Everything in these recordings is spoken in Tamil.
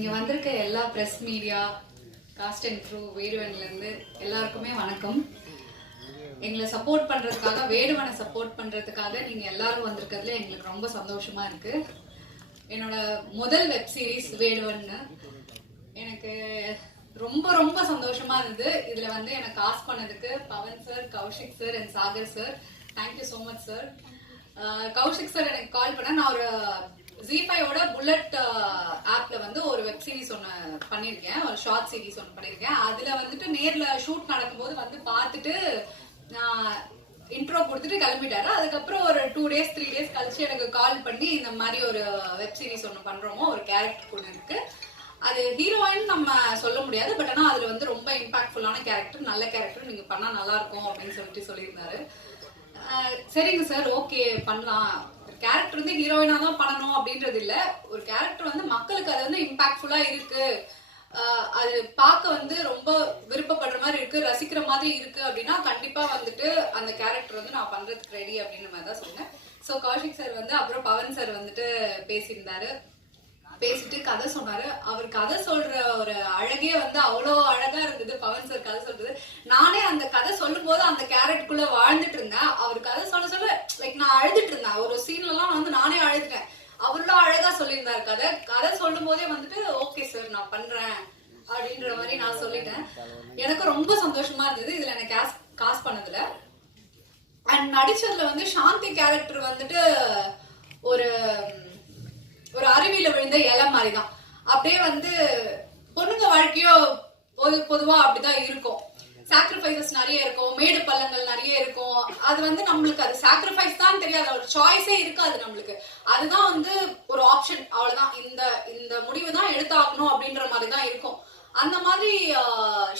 இங்க வந்திருக்க எல்லா press media cast and crew வேடுவன்லேருந்து எல்லாருக்குமே வணக்கம். எங்களை சப்போர்ட் பண்றதுக்காக, வேடுவனை சப்போர்ட் பண்றதுக்காக நீங்க எல்லாரும் வந்திருக்கிறதுல எங்களுக்கு ரொம்ப சந்தோஷமா இருக்கு. என்னோட முதல் வெப் சீரிஸ் வேடுவன்னு எனக்கு ரொம்ப ரொம்ப சந்தோஷமா இருந்தது. இதுல வந்து எனக்கு காஸ்ட் பண்ணதுக்கு Pavan sir, Kaushik sir and Sagar sir, thank you so much sir. Kaushik sir எனக்கு கால் பண்ண, நான் ஒரு ஜி5ஓட புல்லட் ஆப்ல வந்து ஒரு வெப் சீரிஸ் ஒன்று பண்ணியிருக்கேன், ஒரு ஷார்ட் சீரிஸ் ஒன்று பண்ணியிருக்கேன். அதுல வந்துட்டு நேர்ல ஷூட் நடக்கும்போது வந்து பார்த்துட்டு நான் இன்ட்ரோ கொடுத்துட்டு கிளம்பிட்டாரு. அதுக்கப்புறம் ஒரு 2 days 3 days கழிச்சு எனக்கு கால் பண்ணி இந்த மாதிரி ஒரு வெப் சீரிஸ் ஒன்று பண்றோமோ, ஒரு கேரக்டர் கூட இருக்கு, அது ஹீரோயின் நம்ம சொல்ல முடியாது, பட் ஆனால் அதுல வந்து ரொம்ப இம்பாக்ட்ஃபுல்லான கேரக்டர், நல்ல கேரக்டர், நீங்க பண்ணா நல்லா இருக்கும் அப்படின்னு சொல்லியிருந்தாரு. சரிங்க சார், ஓகே பண்ணலாம். கேரக்டர் வந்து ஹீரோயினா தான் பண்ணணும் அப்படின்றது இல்ல, ஒரு கேரக்டர் வந்து மக்களுக்கு அது வந்து இம்பாக்ட்ஃபுல்லா இருக்கு, அது பார்க்க வந்து ரொம்ப விருப்பப்படுற மாதிரி இருக்கு, ரசிக்கிற மாதிரி இருக்கு அப்படின்னா கண்டிப்பா வந்துட்டு அந்த கேரக்டர் வந்து நான் பண்றதுக்கு ரெடி அப்படின்ற மாதிரி தான் சொன்னேன். ஸோ கௌஷிக் சார் வந்து, அப்புறம் பவன் சார் வந்துட்டு பேசியிருந்தாரு, பேசிட்டு கதை சொன்னாரு. அவர் கதை சொல்ற ஒரு அழகே வந்து அவ்வளோ அழகா இருந்தது. பவன் சார் கதை சொல்றது, நானே அந்த கதை சொல்லும் போது அந்த கேரக்டருக்குள்ள வாழ்ந்துட்டு இருந்தேன். அவர் கதை சொல்ல லைக் நான் அழுதுட்டு இருந்தேன். ஒரு சீன்ல எல்லாம் வந்து நானே அழுதுட்டேன். அவருலாம் அழகா சொல்லியிருந்தாரு. கதை சொல்லும் போதே வந்துட்டு ஓகே சார் நான் பண்றேன் அப்படின்ற மாதிரி நான் சொல்லிட்டேன். எனக்கு ரொம்ப சந்தோஷமா இருந்தது இதுல எனக்கு காஸ்ட் பண்ணதுல. அண்ட் நடிச்சதுல வந்து சாந்தி கேரக்டர் வந்துட்டு ஒரு அருவியில விழுந்த இலை மாதிரிதான். அப்படியே வந்து பொண்ணுங்க வாழ்க்கையோ பொதுவா அப்படிதான் இருக்கும். சாக்ரிஃபைசஸ் நிறைய இருக்கும், மேடு பள்ளங்கள் நிறைய இருக்கும். அது வந்து நம்மளுக்கு அது சாக்ரிஃபைஸ் தான் தெரியாது, ஒரு சாய்ஸே இருக்காது நம்மளுக்கு. அதுதான் வந்து ஒரு ஆப்ஷன், அவ்வளவுதான். இந்த முடிவு தான் எடுத்தாகணும் அப்படின்ற மாதிரி தான் இருக்கும். அந்த மாதிரி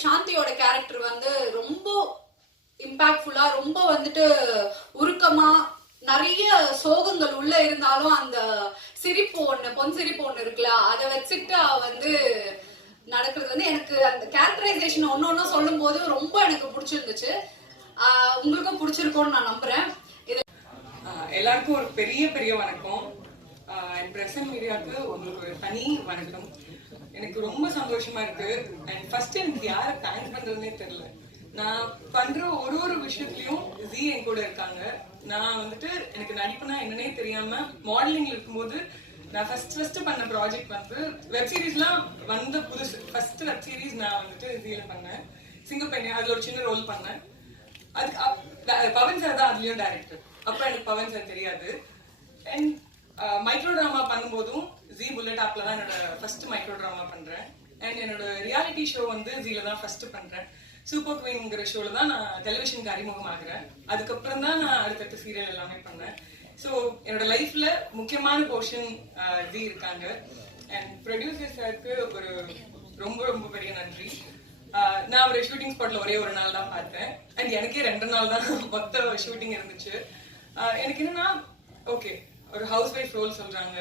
சாந்தியோட கேரக்டர் வந்து ரொம்ப இம்பாக்ட்ஃபுல்லா, ரொம்ப வந்துட்டு உருக்கமா, நிறைய சோகங்கள் உள்ள இருந்தாலும் அந்த சிரிப்பு ஒண்ணு, பொன் சிரிப்பு ஒண்ணு இருக்குல்ல, அதை வச்சுட்டு வந்து நடக்கிறது வந்து எனக்கு அந்த கேரக்டரைசேஷன் ஒன்னொன்னும் சொல்லும் போது ரொம்ப எனக்கு பிடிச்சிருந்துச்சு. உங்களுக்கும் பிடிச்சிருக்கும்னு நான் நம்புறேன். எல்லாருக்கும் ஒரு பெரிய பெரிய வணக்கம். பிரசன்ட் மீடியாவுக்கு உங்களுக்கு ஒரு தனி வணக்கம். எனக்கு ரொம்ப சந்தோஷமா இருக்கு. அண்ட் ஃபர்ஸ்ட் எனக்கு யாரை தேங்க்ஸ் பண்றதுன்னே தெரியல. நான் பண்ற ஒரு விஷயத்துலயும் ஜி என் கூட இருக்காங்க. நான் வந்துட்டு எனக்கு நடிப்புனா என்னன்னே தெரியாம மாடலிங்ல இருக்கும்போது நான் ஃபர்ஸ்ட் பண்ண ப்ராஜெக்ட் வந்து வெப் சீரிஸ்லாம் வந்த புதுசு. ஃபர்ஸ்ட் வெப் சீரிஸ் நான் வந்துட்டு ஜில பண்ணேன், சிங்கிள் பையன். அதுல ஒரு சின்ன ரோல் பண்ணேன். அதுக்கு பவன் சார் தான் அதுலயும் டைரக்டர். அப்ப எனக்கு பவன் சார் தெரியாது. அண்ட் மைக்ரோ டிராமா பண்ணும்போதும் ஜி புல்லட் ஆப்ல தான் என்னோட ஃபர்ஸ்ட் மைக்ரோ டிராமா பண்றேன். அண்ட் என்னோட ரியாலிட்டி ஷோ வந்து ஜில தான் ஃபர்ஸ்ட் பண்றேன். சூப்பர் குவீன்ங்கிற ஷோல தான் நான் டெலிவிஷனுக்கு அறிமுகமாகிறேன். அதுக்கப்புறம் தான் நான் அடுத்தடுத்த சீரியல் எல்லாமே பண்ணேன். ஸோ என்னோட லைஃப்ல முக்கியமான போர்ஷன் ஜி இருக்காங்க. அண்ட் ப்ரொடியூசர் சாருக்கு ஒரு ரொம்ப ரொம்ப பெரிய நன்றி. நான் ஒரு ஷூட்டிங் ஸ்பாட்ல ஒரே ஒரு நாள் தான் பார்த்தேன். அண்ட் எனக்கே 2 நாள் தான் மொத்த ஷூட்டிங் இருந்துச்சு. எனக்கு என்னன்னா, ஓகே ஒரு ஹவுஸ் ஒய்ஃப் ரோல் சொல்றாங்க.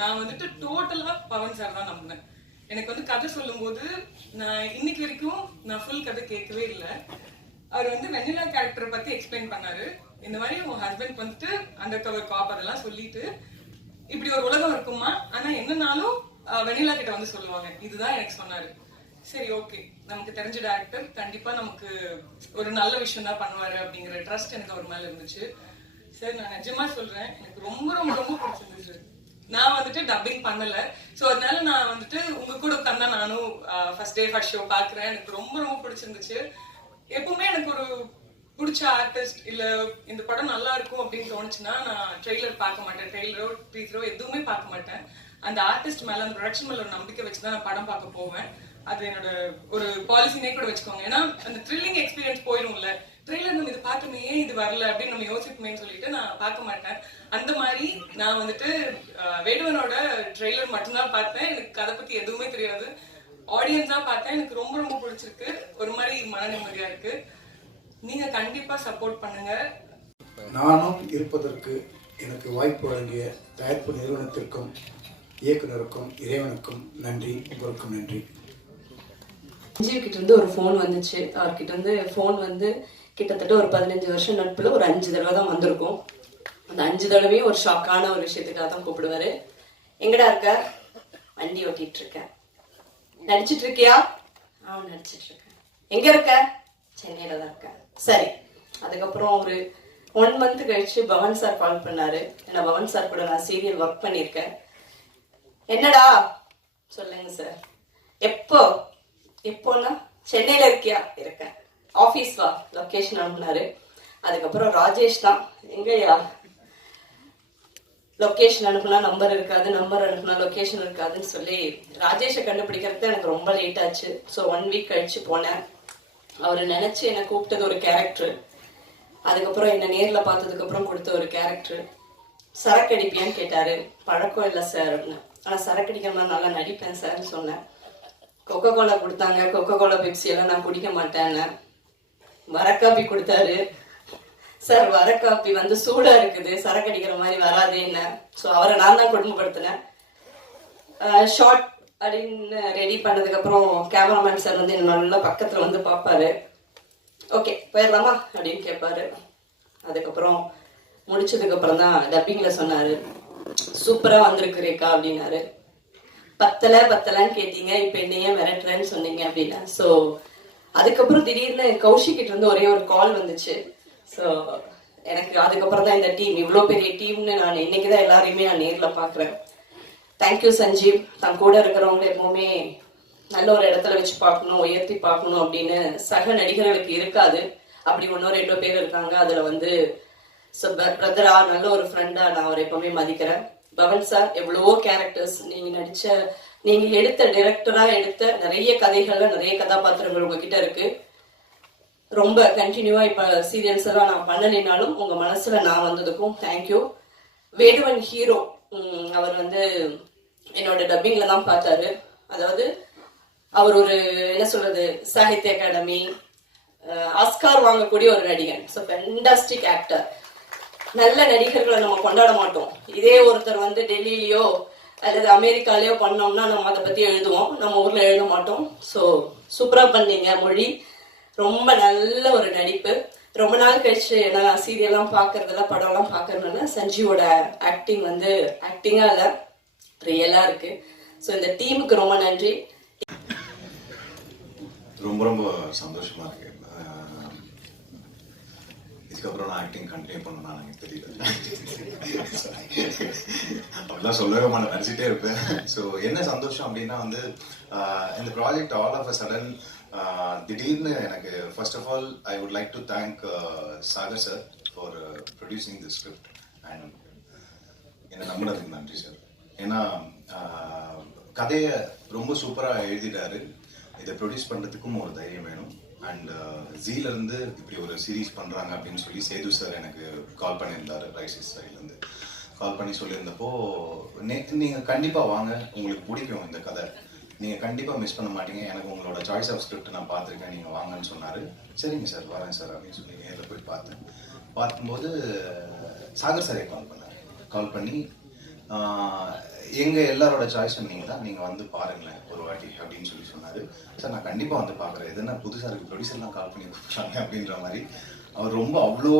நான் வந்துட்டு டோட்டலா பவன் சார் தான் நம்பினேன். எனக்கு வந்து கதை சொல்லும் போது நான் இன்னைக்கு வரைக்கும் நான் ஃபுல் கதை கேட்கவே இல்லை. அவர் வந்து வெண்ணிலா கேரக்டரை பத்தி எக்ஸ்பிளைன் பண்ணாரு. இந்த மாதிரி உங்க ஹஸ்பண்ட் வந்துட்டு அண்டர் கவர் காப் அதெல்லாம் சொல்லிட்டு இப்படி ஒரு உலகம் இருக்குமா, ஆனா என்னன்னாலும் வெண்ணிலா கிட்ட வந்து சொல்லுவாங்க, இதுதான் எனக்கு சொன்னாரு. சரி ஓகே, நமக்கு தெரிஞ்ச டேரக்டர் கண்டிப்பா நமக்கு ஒரு நல்ல விஷயம் தான் பண்ணுவாரு அப்படிங்கிற ட்ரஸ்ட் எனக்கு அவர் மேல இருந்துச்சு. சார் நான் நிஜமா சொல்றேன், எனக்கு ரொம்ப ரொம்ப ரொம்ப பிடிச்சிருந்துச்சு. நான் வந்துட்டு டப்பிங் பண்ணல, சோ அதனால நான் வந்துட்டு உங்க கூட உட்காந்தா நானும் ஃபர்ஸ்ட் டே ஃபர்ஸ்ட் ஷோ பாக்குறேன். எனக்கு ரொம்ப ரொம்ப பிடிச்சிருந்துச்சு. எப்பவுமே எனக்கு ஒரு பிடிச்ச ஆர்டிஸ்ட் இல்ல இந்த படம் நல்லா இருக்கும் அப்படின்னு தோணுச்சுன்னா நான் ட்ரெய்லர் பார்க்க மாட்டேன், ட்ரெய்லரோ டீசரோ எதுவுமே பார்க்க மாட்டேன். அந்த ஆர்டிஸ்ட் மேல, அந்த ப்ரொடக்ஷன் மேல ஒரு நம்பிக்கை வச்சுதான் நான் படம் பார்க்க போவேன். அது என்னோட ஒரு பாலிசினே கூட வச்சுக்கோங்க. ஏன்னா அந்த த்ரில்லிங் எக்ஸ்பீரியன்ஸ் போயிடும்ல, ட்ரெய்லர் நம்ம இது பார்க்கணுமே, ஏன் இது வரல அப்படின்னு நம்ம யோசிக்குமேன்னு சொல்லிட்டு நான் பார்க்க மாட்டேன். அந்த மாதிரி நான் வந்துட்டு வேடுவனோட ட்ரெய்லர் மட்டும்தான் பார்த்தேன். எனக்கு கதை பத்தி எதுவுமே தெரியாது, ஆடியன்ஸா பார்த்தேன். எனக்கு ரொம்ப ரொம்ப பிடிச்சிருக்கு, ஒரு மாதிரி மன நிம்மதியா இருக்கு. நீங்க கண்டிப்பா சப்போர்ட் பண்ணுங்க. நானும் இருப்பதற்கு எனக்கு வாய்ப்பு வழங்கிய தயாரிப்பு நிறுவனத்திற்கும் இயக்குனருக்கும் இறைவனுக்கும் நன்றி. உங்களுக்கும் நன்றி. சஞ்சீவ் கிட்ட இருந்து ஒரு ஃபோன் வந்துச்சு. அவர்கிட்ட இருந்து ஃபோன் வந்து கிட்டத்தட்ட ஒரு 15 வருஷம் நட்புல ஒரு 5 தடவை தான் வந்திருக்கும். அந்த 5 தடவையும் ஒரு ஷாக்கான ஒரு விஷயத்துக்காக தான் கூப்பிடுவாரு. எங்கடா இருக்க, வண்டி ஓட்டிட்டு இருக்கேன். நடிச்சிட்டு இருக்கியா? நடிச்சிட்டு இருக்கேன். எங்க இருக்க? சென்னையில தான் இருக்கேன். சரி. அதுக்கப்புறம் ஒரு 1 month கழிச்சு பவன் சார் கால் பண்ணாரு. ஏன்னா பவன் சார் கூட நான் சீரியல் ஒர்க் பண்ணியிருக்கேன். என்னடா? சொல்லுங்க சார். எப்போனா? சென்னையில இருக்கியா? இருக்கேன். ஆபீஸ் வா, லொகேஷன் அனுப்புனாரு. அதுக்கப்புறம் ராஜேஷ் தான், எங்கயா லொகேஷன் அனுப்புனா நம்பர் இருக்காது, நம்பர் அனுப்புனா லொகேஷன் இருக்காதுன்னு சொல்லி ராஜேஷை கண்டுபிடிக்கிறது எனக்கு ரொம்ப லேட் ஆச்சு. ஸோ 1 week கழிச்சு போனேன். அவரை நினைச்சு என்னை கூப்பிட்டது ஒரு கேரக்டர். அதுக்கப்புறம் என்னை நேர்ல பார்த்ததுக்கு அப்புறம் கொடுத்த ஒரு கேரக்டர். சரக்கு அடிப்பியான்னு கேட்டாரு. பழக்கம் இல்லை சார் அப்படின்னு. ஆனா சரக்கு அடிக்கிற மாதிரி நல்லா நடிப்பேன் சார்ன்னு சொன்னேன். கொக்கோ கோலா கொடுத்தாங்க. கொக்கோ கோலா பெப்சி எல்லாம் நான் குடிக்க மாட்டேன்னு. வர காப்பி கொடுத்தாரு. சார் வர காப்பி வந்து சூடா இருக்குது, சரக்கு அடிக்கிற மாதிரி வராது என்ன. ஸோ அவரை நான் தான் கொடுமைப்படுத்தினேன். ஷார்ட் அப்படின்னு ரெடி பண்ணதுக்கு அப்புறம் கேமராமேன் சார் வந்து என்ன நல்லா பக்கத்துல வந்து பார்ப்பாரு. ஓகே போயிடலாமா அப்படின்னு கேட்பாரு. அதுக்கப்புறம் முடிச்சதுக்கு அப்புறம் தான் டப்பிங்ல சொன்னாரு, சூப்பரா வந்திருக்கு ரேகா அப்படின்னாரு. பத்தலன்னு கேட்டீங்க, இப்ப என்னையே மிரட்டுறேன்னு சொன்னீங்க அப்படின்னா. ஸோ அதுக்கப்புறம் திடீர்னு கௌஷிக்கிட்ட இருந்து ஒரே ஒரு கால் வந்துச்சு. ஸோ எனக்கு அதுக்கப்புறம் தான் இந்த டீம், இவ்வளோ பெரிய டீம்னு நான் இன்னைக்குதான் எல்லாரையுமே நான் நேர்ல பாக்குறேன். தேங்க்யூ சஞ்சீவ். தன் கூட இருக்கிறவங்க எப்பவுமே நல்ல ஒரு இடத்துல வச்சு பார்க்கணும், உயர்த்தி பார்க்கணும் அப்படின்னு சக நடிகர்களுக்கு இருக்காது. அப்படி 1-2 பேர் இருக்காங்க. அதுல வந்து பிரதரா, நல்ல ஒரு ஃப்ரெண்டா நான் அவரை எப்பவுமே மதிக்கிறேன். பவன் சார், எவ்வளவோ கேரக்டர்ஸ் நீங்க எடுத்த டைரக்டரா எடுத்த நிறைய கதைகள்ல நிறைய கதாபாத்திரங்கள் உங்ககிட்ட இருக்கு. ரொம்ப கண்டினியூவா இப்ப சீரியல்ஸ் எல்லாம் நான் பண்ணலைனாலும் உங்க மனசுல நான் வந்ததுக்கும் தேங்க்யூ. வேடுவன் ஹீரோ அவர் வந்து என்னோட டப்பிங்ல தான் பார்த்தாரு. அதாவது அவர் ஒரு என்ன சொல்றது, சாகித்ய அகாடமி ஆஸ்கார் வாங்கக்கூடிய ஒரு நடிகன். So fantastic actor. நல்ல நடிகர்களை நம்ம கொண்டாட மாட்டோம். இதே ஒருத்தர் வந்து டெல்லியிலயோ அல்லது அமெரிக்காலயோ பண்ணோம்னா நம்ம அதை பத்தி எழுதுவோம், நம்ம ஊர்ல எழுத மாட்டோம். ஸோ சூப்பரா பண்ணீங்க மொழி. ரொம்ப நல்ல ஒரு நடிப்பு. ரொம்ப நாள் கழிச்சு நான் சீரியல்லாம் பாக்குறதெல்லாம் படம்லாம் பாக்குறதுனால சஞ்சீவோட ஆக்டிங் வந்து ஆக்டிங்கா இல்ல, ரியலா இருக்கு. ஸோ இந்த டீமுக்கு ரொம்ப நன்றி. ரொம்ப ரொம்ப சந்தோஷமா இருக்கு. இதுக்கப்புறம் நான் ஆக்டிங் கண்டினியூ பண்ணணும்னா எனக்கு தெரியல. அப்படிலாம் சொல்லவே மாட்டேன், நடிச்சுட்டே இருப்பேன். ஸோ என்ன சந்தோஷம் அப்படின்னா வந்து இந்த project all of a sudden திடீர்னு எனக்கு first of all I would like to thank Sagar sir for producing the script and என்னை நம்பினதுக்கு நன்றி சார். ஏன்னா கதையை ரொம்ப சூப்பராக எழுதிட்டாரு. இதை ப்ரொடியூஸ் பண்ணுறதுக்கும் ஒரு தைரியம் வேணும். அண்ட் ஜீலேருந்து இப்படி ஒரு சீரீஸ் பண்ணுறாங்க அப்படின்னு சொல்லி சேது சார் எனக்கு கால் பண்ணியிருந்தாரு. ரைசிஸ் சைட்லேருந்து கால் பண்ணி சொல்லியிருந்தப்போ, நீங்கள் கண்டிப்பாக வாங்க, உங்களுக்கு பிடிக்கும் இந்த கதை, நீங்கள் கண்டிப்பாக மிஸ் பண்ண மாட்டீங்க, எனக்கு உங்களோட சாய்ஸ் ஆஃப் ஸ்கிரிப்ட் நான் பார்த்துருக்கேன், நீங்கள் வாங்கன்னு சொன்னார். சரிங்க சார் வரேன் சார் அப்படின்னு சொல்லி நேரில் போய் பார்க்கும்போது சாகர் சாரே கால் பண்ணி எங்கள் எல்லாரோட சாய்ஸும் நீங்கள் தான், நீங்கள் வந்து பாருங்களேன் ஒரு வாட்டி அப்படின்னு சொல்லி சொன்னார். சார் நான் கண்டிப்பாக வந்து பார்க்குறேன், எதுனா புதுசாக இருக்குது, ப்ரொடியூசர்லாம் கால் பண்ணி கூப்பிட்றாங்க அப்படின்ற மாதிரி. அவர் ரொம்ப அவ்வளோ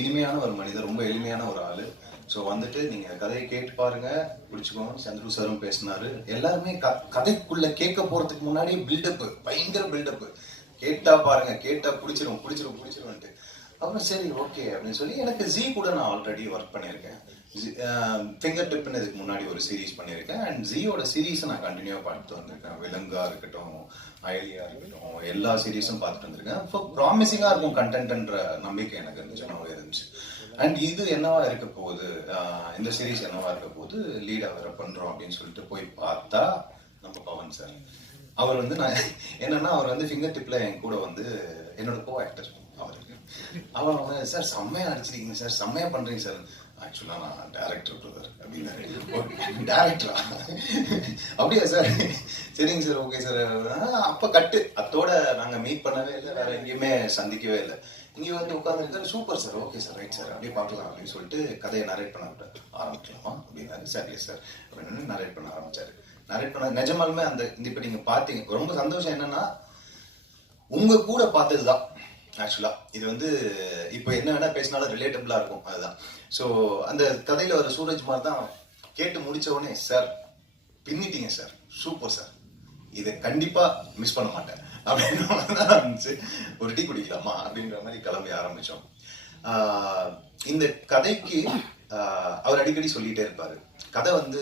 இனிமையான ஒரு மனிதர், ரொம்ப எளிமையான ஒரு ஆள். ஸோ வந்துட்டு நீங்கள் கதையை கேட்டு பாருங்கள், பிடிச்சிக்கோங்க. சந்துரு சாரும் பேசினார். எல்லாருமே கதைக்குள்ளே கேட்க போகிறதுக்கு முன்னாடி பில்டப்பு, பயங்கர பில்டப்பு. கேட்டா பாருங்க, கேட்டா பிடிச்சிரும்ன்ட்டு. அப்புறம் சரி ஓகே அப்படின்னு சொல்லி, எனக்கு ஜீ கூட நான் ஆல்ரெடி ஒர்க் பண்ணியிருக்கேன். ஃபிங்கர் டிப்னு இதுக்கு முன்னாடி ஒரு சீரீஸ் பண்ணியிருக்கேன். அண்ட் ஜியோட சீரீஸை நான் கண்டினியூவாக பார்த்துட்டு வந்திருக்கேன். விலங்கா இருக்கட்டும், அயலியா இருக்கட்டும், எல்லா சீரீஸும் பார்த்துட்டு வந்திருக்கேன். ஸோ ப்ராமிசிங்காக இருக்கும் கண்டென்ட்ன்ற நம்பிக்கை எனக்கு இருந்துச்சு, இருந்துச்சு. அண்ட் இது என்னவா இருக்க போகுது, இந்த சீரீஸ் என்னவா இருக்க போகுது, லீடாக வேற பண்ணுறோம் அப்படின்னு சொல்லிட்டு போய் பார்த்தா நம்ம பவன் சார். அவர் வந்து நான் என்னன்னா, அவர் வந்து ஃபிங்கர் டிப்பில் என் கூட வந்து என்னோட கோ ஆக்டர் அவருக்கு. அவர் வந்து சார் செம்மையாக நடிச்சிருக்கீங்க சார், செம்மையாக பண்ணுறீங்க சார். ஆக்சுவலாக நான் டேரக்டர் பிரதர் அப்படின்னாரு. டேரக்டரா? அப்படியா சார், சரிங்க சார், ஓகே சார். அப்போ கட்டு அத்தோட நாங்கள் மீட் பண்ணவே இல்லை, வேற எங்கேயுமே சந்திக்கவே இல்லை. இங்கே வந்து உட்காந்துருக்காரு. Super sir, okay sir, right sir, அப்படியே பார்க்கலாம் அப்படின்னு சொல்லிட்டு கதையை நரேட் பண்ண ஆரம்பிக்கலாமா அப்படின்னாரு. சரி சார் அப்படின்னு நரேட் பண்ண ஆரம்பிச்சாரு. நரேட் பண்ண நிஜமாலுமே அந்த இப்போ நீங்கள் பார்த்தீங்க, ரொம்ப சந்தோஷம். என்னன்னா உங்க கூட பார்த்ததுதான் ஆக்சுவலா. இது வந்து இப்போ என்ன வேணா பேசினாலும் ரிலேட்டபிளா இருக்கும், அதுதான். ஸோ அந்த கதையில ஒரு சூரஜ் மாதிரி தான் கேட்டு முடிச்ச உடனே சார் பின்னிட்டீங்க சார், சூப்பர் சார், இதை கண்டிப்பா மிஸ் பண்ண மாட்டேன் அப்படின்ற மாதிரி தான் இருந்துச்சு. ஒரு டீ குடிக்கலாமா அப்படின்ற மாதிரி கிளம்பி ஆரம்பிச்சோம். இந்த கதைக்கு அவர் அடிக்கடி சொல்லிட்டே இருப்பாரு, கதை வந்து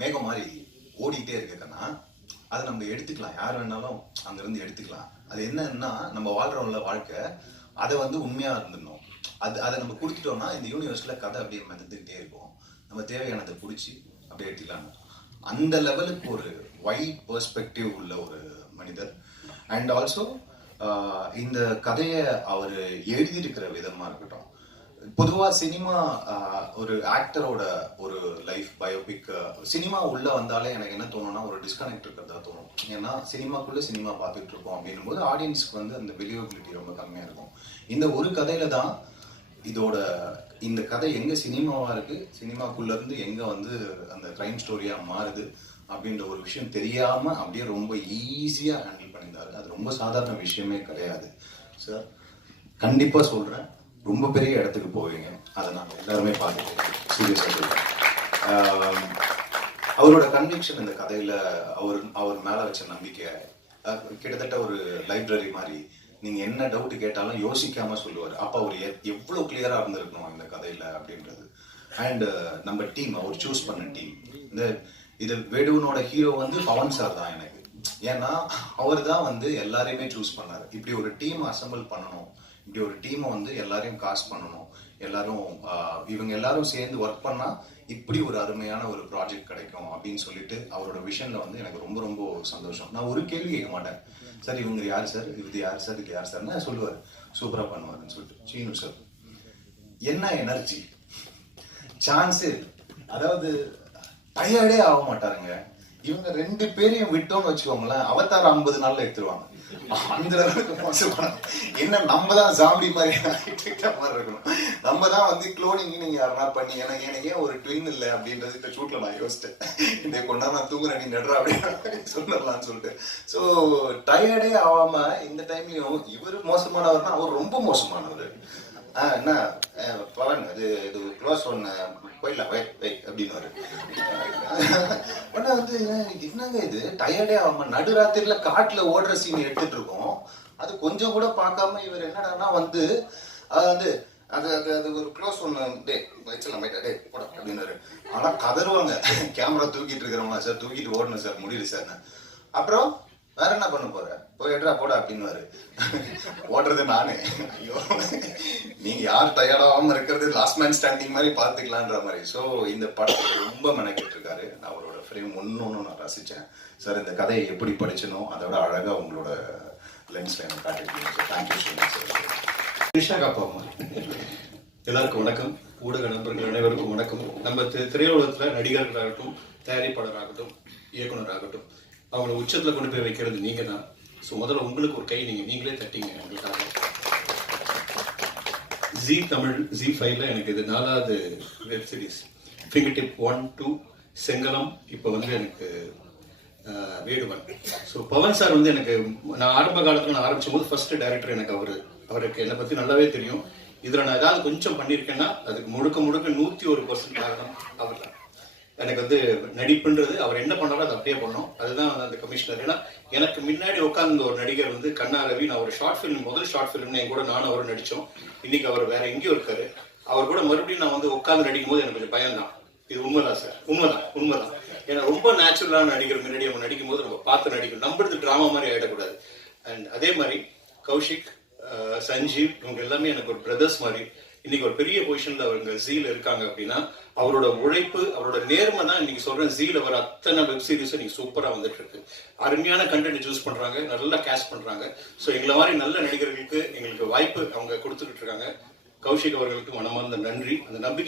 மேகம் மாதிரி ஓடிட்டே இருக்குன்னா அதை நம்ம எடுத்துக்கலாம், யார் வேணாலும் அங்கிருந்து எடுத்துக்கலாம். அது என்னன்னா நம்ம வாழ்றோம்ல வாழ்க்கை, அதை வந்து உண்மையா இருந்துடணும். அதை நம்ம கொடுத்துட்டோம்னா இந்த யூனிவர்ஸ்ல கதை அப்படியே மிதந்துகிட்டே இருக்கும், நம்ம தேவையானதை பிடிச்சி அப்படியே எடுத்துக்கலாம். அந்த லெவலுக்கு ஒரு வைட் பெர்ஸ்பெக்டிவ் உள்ள ஒரு மனிதர். அண்ட் ஆல்சோ இந்த கதையை அவர் எழுதியிருக்கிற விதமா இருக்கட்டும், பொதுவாக சினிமா ஒரு ஆக்டரோட ஒரு லைஃப் பயோபிக், சினிமா உள்ள வந்தாலே எனக்கு என்ன தோணும்னா ஒரு டிஸ்கனெக்ட் இருக்கிறதா தோணும். ஏன்னா சினிமாக்குள்ள சினிமா பார்த்துட்டு இருக்கோம் அப்படின்னும் போது ஆடியன்ஸ்க்கு வந்து அந்த விலியபிலிட்டி ரொம்ப கம்மியா இருக்கும். இந்த ஒரு கதையில தான் இந்த கதை எங்க சினிமாவா இருக்கு, சினிமாக்குள்ள இருந்து எங்க வந்து அந்த கிரைம் ஸ்டோரியா மாறுது அப்படின்ற ஒரு விஷயம் தெரியாம அப்படியே ரொம்ப ஈஸியா ஹேண்டில் பண்ணியிருந்தாரு. அது ரொம்ப சாதாரண விஷயமே கிடையாது சார். கண்டிப்பா சொல்றேன், ரொம்ப பெரிய இடத்துக்கு போவீங்க, அதை நாங்கள் எல்லாருமே பார்த்துட்டு சீரியஸாக சொல்றேன். அவரோட கன்விக்ஷன் இந்த கதையில அவர் மேல வச்ச நம்பிக்கை கிட்டத்தட்ட ஒரு லைப்ரரி மாதிரி. நீங்க என்ன டவுட் கேட்டாலும் யோசிக்காம சொல்லுவார். அப்ப அவர் எவ்வளவு கிளியரா இருந்திருக்கணும் இந்த கதையில அப்படின்றது. அண்ட் நம்ம டீம், அவர் சூஸ் பண்ண டீம், இது வேடுவனோட ஹீரோ வந்து பவன் சார் தான் எனக்கு. ஏன்னா அவர் தான் வந்து எல்லாரையுமே சூஸ் பண்ணாரு. இப்படி ஒரு டீம் அசம்பிள் பண்ணணும், இப்படி ஒரு டீமை வந்து எல்லாரையும் காஸ்ட் பண்ணணும், எல்லாரும் இவங்க எல்லாரும் சேர்ந்து ஒர்க் பண்ணா இப்படி ஒரு அருமையான ஒரு ப்ராஜெக்ட் கிடைக்கும் அப்படின்னு சொல்லிட்டு அவரோட விஷன்ல வந்து எனக்கு ரொம்ப ரொம்ப சந்தோஷம். நான் ஒரு கேள்வி கேட்க மாட்டேன், சார் இவங்க யார் சார், இது யார் சார், இது யார் சார் சொல்லுவார், சூப்பரா பண்ணுவாருன்னு சொல்லிட்டு. சீனு சார் என்ன எனர்ஜி, சான்ஸே, அதாவது டயர்டே ஆக மாட்டாருங்க. இவங்க 2 பேரையும் விட்டோம்னு வச்சுக்கோங்களேன், அவதார் 50 நாள்ல எடுத்துருவாங்க. அந்த அளவுக்கு மோசமான என்ன, நம்ம தான் ஜாம்பி மாதிரி இருக்கணும், நம்ம தான் வந்து குளோனிங் நீங்க யாருன்னா பண்ணி. எனக்கு ஏன் ஒரு ட்வின் இல்லை அப்படின்றது இந்த ஷூட்ல நான் யோசிச்சேன். இதை கொண்டா நான் தூங்குறேன், நீ நடுறா அப்படின்னு சொன்னலாம்னு சொல்லிட்டு. ஸோ டயர்டே ஆகாம இந்த டைம்லயும் இவர் மோசமானவர்னா அவர் ரொம்ப மோசமானவர். என்ன பவன், இது க்ளோஸ் ஒன்று போயிடலாம் வை அப்படின்னு வந்து என்னங்க இது டயர்டே ஆகாம நடுராத்திரில காட்டுல ஓடுற சீன் எடுத்துட்டு இருக்கோம். அது கொஞ்சம் கூட பார்க்காம இவர் என்னடான்னா வந்து அது ஒரு க்ளோஸ் ஒன்று வச்சிடலாம் டே போட அப்படின்னு. ஆனா கதருவாங்க, கேமரா தூக்கிட்டு இருக்கிறவங்களா சார், தூக்கிட்டு ஓடணும் சார், முடியல சார். அப்புறம் வேற என்ன பண்ண போற, போய் எடுறா போட அப்படின்னு ஓடுறது நானே. ஐயோ, நீங்க யார் டயர்டாகாம இருக்கிறது லாஸ்ட் மேன் ஸ்டாண்டிங் மாதிரி பாத்துக்கலான்ற மாதிரி. ஸோ இந்த படத்தை ரொம்ப மெனக்கிட்டு இருக்காரு. அவரோட ஃப்ரேம் ஒன்னு நான் ரசிச்சேன் சார். இந்த கதையை எப்படி படிச்சனோ அதோட அழகா உங்களோட லென்ஸ்ல எனக்கு காட்டிருக்கீங்க sir. Thank you so much sir. Vishaka Bama, எல்லாருக்கும் வணக்கம். ஊடக நண்பர்கள் அனைவருக்கும் வணக்கம். நம்ம திரையுலகத்துல நடிகர்களாகட்டும், தயாரிப்பாளராகட்டும், இயக்குனராகட்டும், அவங்கள உச்சத்துல கொண்டு போய் வைக்கிறது நீங்க தான். ஸோ முதல்ல உங்களுக்கு ஒரு கை நீங்களே தட்டிங்க எங்களுக்காக. ஜி தமிழ், ஜி5ல எனக்கு இது 4வது வெப் சீரிஸ். ஃபிங்கர் டிப் 1, 2, செங்கலம், இப்போ வந்து எனக்கு வேடுவன். ஸோ பவன் சார் வந்து எனக்கு, நான் ஆரம்ப காலத்தில் நான் ஆரம்பிச்சும் போது ஃபர்ஸ்ட் டைரக்டர் எனக்கு அவருக்கு என்னை பற்றி நல்லாவே தெரியும். இதில் நான் ஏதாவது கொஞ்சம் பண்ணியிருக்கேன்னா அதுக்கு முழுக்க 101% காரணம் அவர் தான். எனக்கு வந்து நடிப்புன்றது அவர் என்ன பண்ணாரோ அதை அப்படியே பண்ணோம். அதுதான் அந்த கமிஷனர். ஏன்னா எனக்கு முன்னாடி உட்கார்ந்த ஒரு நடிகர் வந்து கண்ணா ரவி, நான் ஒரு ஷார்ட் ஃபிலிம், முதல் ஷார்ட் ஃபிலிம்னு என் கூட நானும் அவரும் நடித்தோம். இன்னைக்கு அவர் வேற எங்கேயும் இருக்காரு. அவர் கூட மறுபடியும் நான் வந்து உட்கார்ந்து நடிக்கும் போது எனக்கு கொஞ்சம் பயம்தான். இது உண்மைதான் சார், உண்மைதான். ஏன்னா ரொம்ப நேச்சுரலான நடிகர் முன்னாடி நம்ம நடிக்கும் போது நம்ம பார்த்து நடிக்கணும், நம்புறது டிராமா மாதிரி ஆயிடக்கூடாது. அண்ட் அதே மாதிரி கௌஷிக், சஞ்சீவ், இவங்க எல்லாமே எனக்கு ஒரு பிரதர்ஸ் மாதிரி. இன்னைக்கு ஒரு பெரிய பொசிஷன்ல அவங்க ஜீல இருக்காங்க அப்படின்னா அவரோட உழைப்பு, அவரோட நேர்மை தான். இன்னைக்கு சொல்றேன், ஜீல வர அத்தனை வெப் சீரிஸும் இன்னைக்கு சூப்பரா வந்துட்டு இருக்கு. அருமையான கண்டென்ட் சூஸ் பண்றாங்க, நல்லா கேஸ்ட் பண்றாங்க. ஸோ எங்களை மாதிரி நல்ல நடிகர்களுக்கு எங்களுக்கு வாய்ப்பு அவங்க கொடுத்துக்கிட்டு இருக்காங்க. கௌஷிக் அவர்களுக்கு மனமார்ந்த நன்றி. அந்த நம்பிக்கை